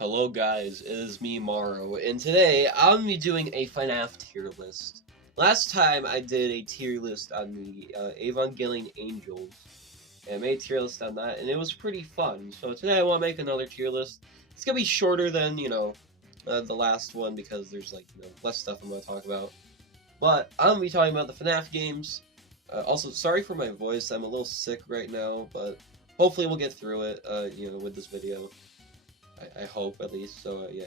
Hello guys, it is me, Maro, and today I'm going to be doing a FNAF tier list. Last time I did a tier list on the Evangelion Angels, and I made a tier list on that, and it was pretty fun. So today I want to make another tier list. It's going to be shorter than, the last one because there's, less stuff I'm going to talk about. But I'm going to be talking about the FNAF games. Also, sorry for my voice, I'm a little sick right now, but hopefully we'll get through it, with this video. I hope, at least, so, yeah.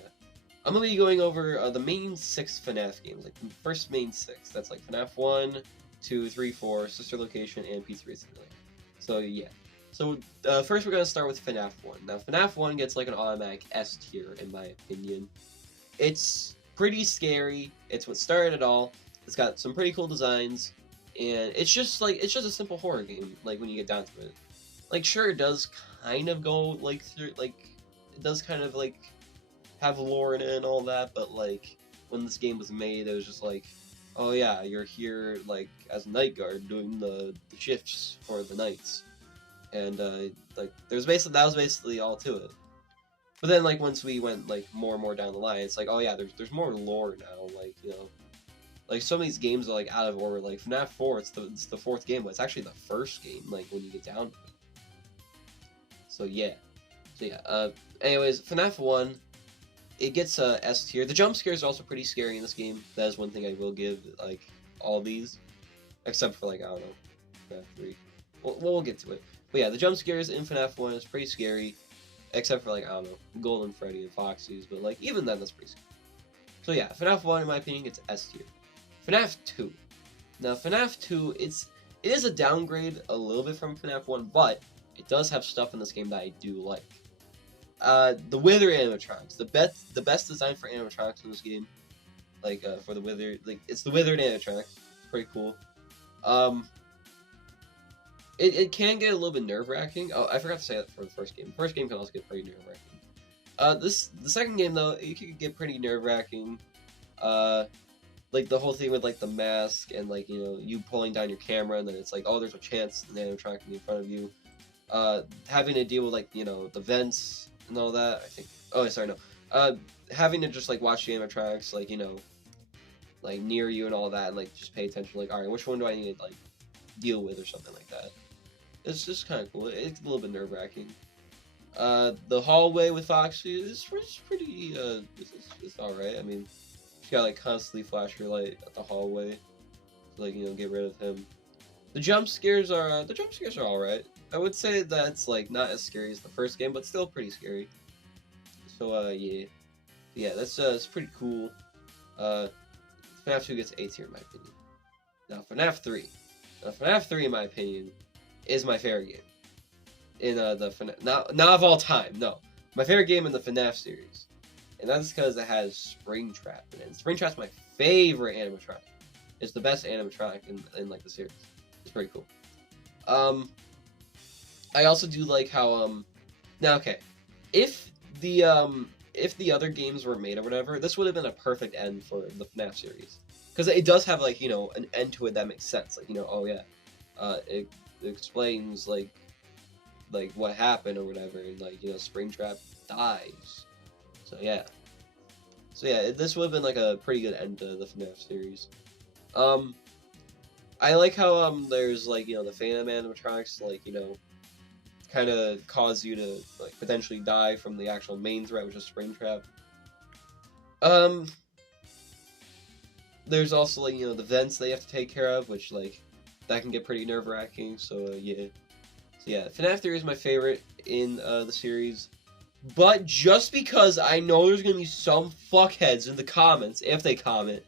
I'm gonna be going over the main 6 FNAF games, like, the first main 6. That's, like, FNAF 1, 2, 3, 4, Sister Location, and P3 Simulator. So, yeah. So, first we're gonna start with FNAF 1. Now, FNAF 1 gets, like, an automatic S tier, in my opinion. It's pretty scary, it's what started it all, it's got some pretty cool designs, and it's just a simple horror game, like, when you get down to it. Like, sure, it does kind of go, like, through, like, it does kind of, like, have lore in it and all that, but, like, when this game was made, it was just like, oh yeah, you're here, like, as a night guard doing the shifts for the nights. And, like, that was basically all to it. But then, like, once we went, like, more and more down the line, it's like, oh yeah, there's more lore now, like, like, some of these games are, like, out of order, like, FNAF 4, it's the 4th game, but it's actually the first game, like, when you get down to it. So, yeah. So yeah, anyways, FNAF 1, it gets a S tier. The jump scares are also pretty scary in this game. That is one thing I will give, like, all these. Except for, like, I don't know, FNAF 3. We'll get to it. But yeah, the jump scares in FNAF 1 is pretty scary. Except for, like, I don't know, Golden Freddy and Foxy's. But, like, even then, that's pretty scary. So yeah, FNAF 1, in my opinion, gets S tier. FNAF 2. Now, FNAF 2, it is a downgrade a little bit from FNAF 1, but it does have stuff in this game that I do like. The Wither animatronics, the best design for animatronics in this game, like, for the Wither, like, it's the Withered animatronic, it's pretty cool. It can get a little bit nerve-wracking. Oh, I forgot to say that for the first game. The first game can also get pretty nerve-wracking. The second game, though, it can get pretty nerve-wracking. Like, the whole thing with, like, the mask, and, like, you pulling down your camera, and then it's like, oh, there's a chance the animatronic can be in front of you. Having to deal with, like, the vents and all that, I think. Oh, sorry, no. Having to just, like, watch the animatronics, like, like, near you and all that, and, like, just pay attention, like, alright, which one do I need to, like, deal with or something like that. It's just kind of cool. It's a little bit nerve-wracking. The hallway with Foxy is pretty, it's alright. I mean, you gotta, like, constantly flash your light at the hallway to, like, get rid of him. The jump scares are alright. I would say that's, like, not as scary as the first game, but still pretty scary. So, yeah. Yeah, it's pretty cool. FNAF 2 gets A tier, in my opinion. Now, FNAF 3. Now, FNAF 3, in my opinion, is my favorite game. In, the FNAF... Not of all time, no. My favorite game in the FNAF series. And that's because it has Springtrap in it. And Springtrap's my favorite animatronic. It's the best animatronic in like, the series. It's pretty cool. I also do like how, now, okay, if the other games were made or whatever, this would have been a perfect end for the FNAF series. Because it does have, like, an end to it that makes sense. Like, oh yeah, it explains, like, what happened or whatever, and, like, Springtrap dies. So, yeah. So, yeah, this would have been, like, a pretty good end to the FNAF series. I like how, there's, like, the Phantom animatronics, like, kind of cause you to, like, potentially die from the actual main threat, which is Springtrap. There's also, like, the vents they have to take care of, which, like, that can get pretty nerve-wracking, so, yeah. So, yeah, FNAF 3 is my favorite in, the series. But just because I know there's gonna be some fuckheads in the comments, if they comment,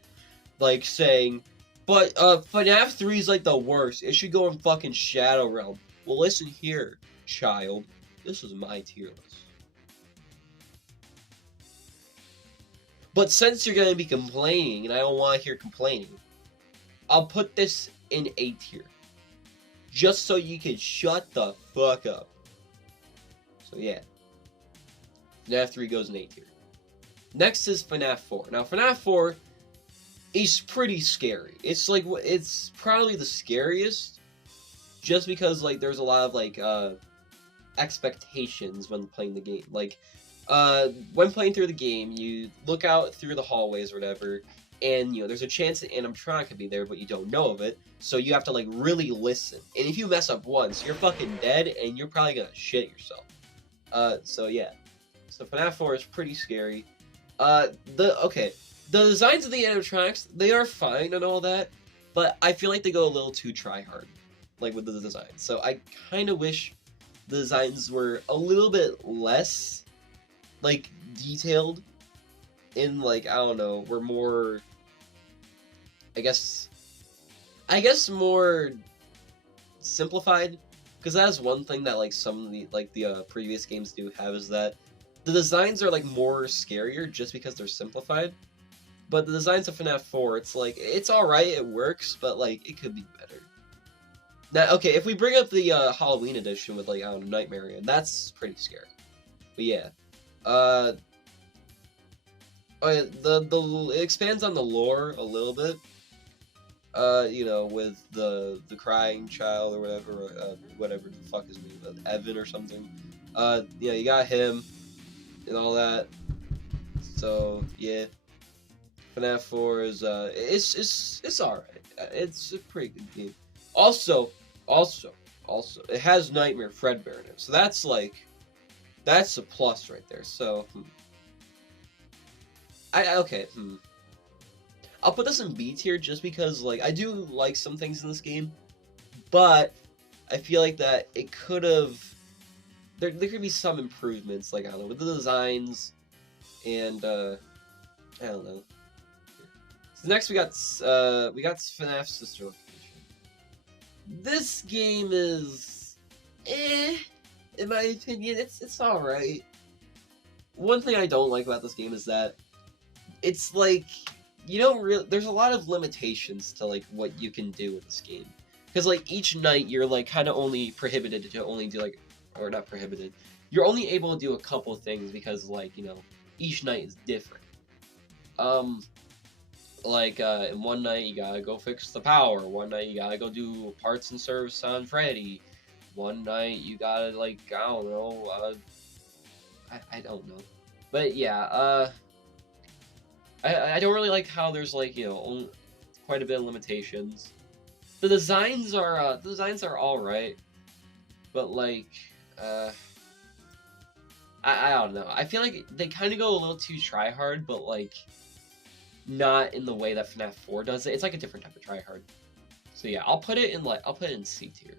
like, saying, but, FNAF 3 is, like, the worst. It should go in fucking Shadow Realm. Well, listen here, child. This is my tier list. But since you're gonna be complaining, and I don't want to hear complaining, I'll put this in A tier. Just so you can shut the fuck up. So, yeah. FNAF 3 goes in A tier. Next is FNAF 4. Now, FNAF 4 is pretty scary. It's, like, it's probably the scariest, just because, like, there's a lot of, like, expectations when playing the game. Like, when playing through the game, you look out through the hallways or whatever, and there's a chance an animatronic could be there, but you don't know of it, so you have to like really listen. And if you mess up once, you're fucking dead, and you're probably gonna shit yourself. So yeah. So FNAF 4 is pretty scary. The designs of the animatronics, they are fine and all that, but I feel like they go a little too try-hard, like with the design. So I kind of wish the designs were a little bit less, like, detailed, in, like, I don't know, were more, I guess more simplified, because that's one thing that, like, some of the previous games do have, is that the designs are, like, more scarier just because they're simplified. But the designs of FNAF 4, it's like, it's alright, it works, but, like, it could be better. Now, okay, if we bring up the Halloween edition with, like, I don't know, Nightmare, that's pretty scary. But yeah. It expands on the lore a little bit. With the crying child or whatever the fuck his name is, Evan or something. You got him and all that. So yeah, FNAF 4 is it's alright. It's a pretty good game. Also, it has Nightmare Fredbear in it, so that's a plus right there. So I'll put this in B tier just because, like, I do like some things in this game, but I feel like that it could have, there could be some improvements, like, I don't know, with the designs, and, I don't know. So next we got FNAF Sister Location. This game is, in my opinion, it's alright. One thing I don't like about this game is that it's like, there's a lot of limitations to, like, what you can do with this game. Because, like, each night you're, like, kind of only prohibited to only do, like, or not prohibited, you're only able to do a couple things because, like, each night is different. In one night you gotta go fix the power, one night you gotta go do parts and service on Freddy, one night you gotta, like, I don't know, I don't know. But yeah, I don't really like how there's, like, quite a bit of limitations. The designs are alright, but, like, I don't know. I feel like they kind of go a little too try-hard, but, like, not in the way that FNAF 4 does it. It's like a different type of try-hard. So yeah, I'll put it in C tier.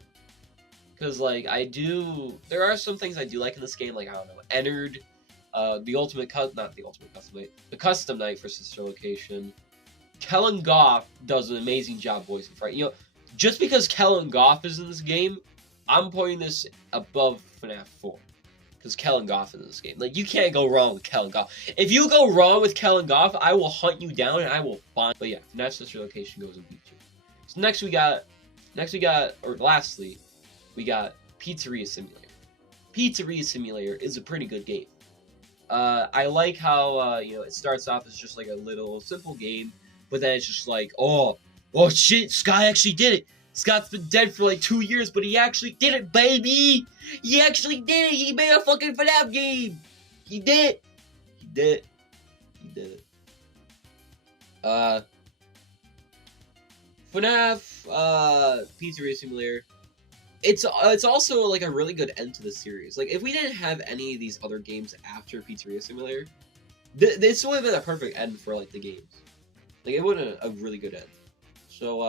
Because, like, there are some things I do like in this game, like, I don't know, Ennard, the custom night for Sister Location. Kellen Goff does an amazing job voicing Freddy. Just because Kellen Goff is in this game, I'm putting this above FNAF 4. Because Kellen Goff is in this game. Like, you can't go wrong with Kellen Goff. If you go wrong with Kellen Goff, I will hunt you down and I will find. But yeah, FNAF Sister Location goes in B tier. So lastly, we got Pizzeria Simulator. Pizzeria Simulator is a pretty good game. I like how, it starts off as just like a little simple game, but then it's just like, oh shit, Sky actually did it. Scott's been dead for like 2 years, but he actually did it, baby! He actually did it! He made a fucking FNAF game! He did it! He did it. He did it. FNAF, Pizzeria Simulator. It's also, like, a really good end to the series. Like, if we didn't have any of these other games after Pizzeria Simulator, this would have been a perfect end for, like, the games. Like, it would have been a really good end. So,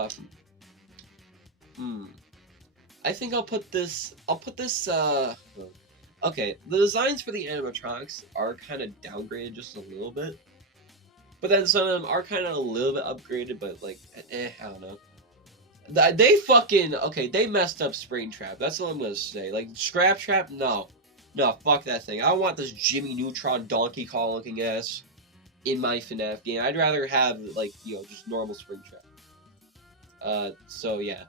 I think I'll put this, okay, the designs for the animatronics are kind of downgraded just a little bit. But then some of them are kind of a little bit upgraded, but, like, I don't know. They messed up Springtrap. That's what I'm gonna say. Like, Scrap Trap, no. No, fuck that thing. I don't want this Jimmy Neutron Donkey Kong looking ass in my FNAF game. I'd rather have, like, just normal Springtrap. So yeah.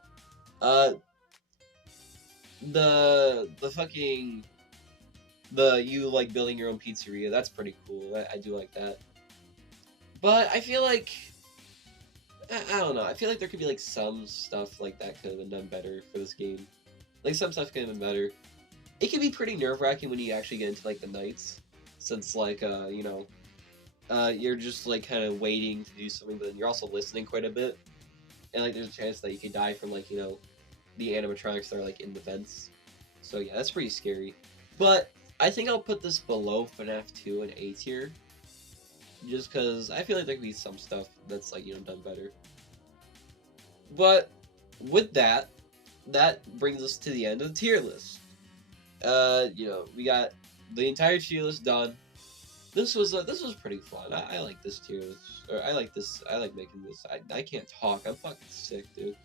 You, like, building your own pizzeria, that's pretty cool. I do like that. But I feel like, I don't know, I feel like there could be, like, some stuff like that could have been done better for this game. Like, some stuff could have been better. It can be pretty nerve-wracking when you actually get into, like, the nights. since like you're just like kind of waiting to do something, but then you're also listening quite a bit, and like there's a chance that you could die from like the animatronics that are like in the vents. So yeah, that's pretty scary. But I think I'll put this below FNAF 2 and A tier, just because I feel like there could be some stuff that's like done better. But with that, that brings us to the end of the tier list. We got the entire tier list done. This was pretty fun. I like this tier list. Or I like this. I like making this. I can't talk. I'm fucking sick, dude.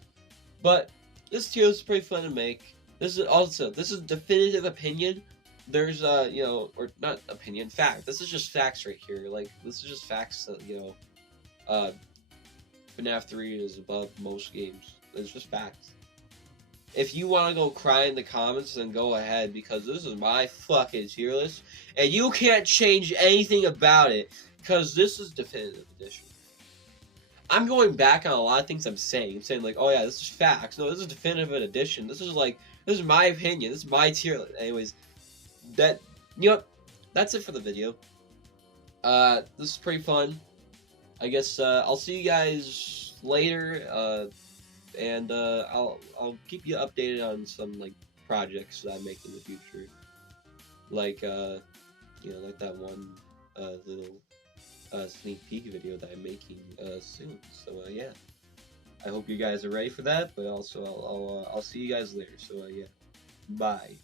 But this tier list is pretty fun to make. This is definitive opinion. There's or not opinion, fact. This is just facts right here. Like this is just facts that FNAF 3 is above most games. It's just facts. If you want to go cry in the comments, then go ahead, because this is my fucking tier list, and you can't change anything about it, because this is definitive edition. I'm going back on a lot of things I'm saying. I'm saying like, oh yeah, this is facts. No, this is definitive edition. This is my opinion. This is my tier list. Anyways, that's it for the video. This is pretty fun. I guess I'll see you guys later. And I'll keep you updated on some like projects that I make in the future, like like that one little sneak peek video that I'm making soon. So yeah, I hope you guys are ready for that. But also I'll see you guys later. So yeah, bye.